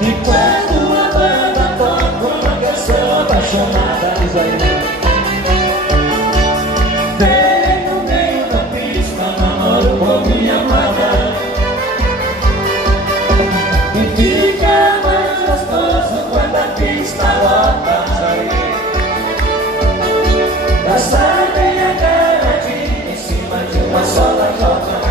E quando a banda toca uma canção apaixonada, diz aí. Vem no meio da pista, namoro com minha amada. E fica mais gostoso quando a pista lota, diz aí. Dançar bem agarradinho em cima de uma sola jota.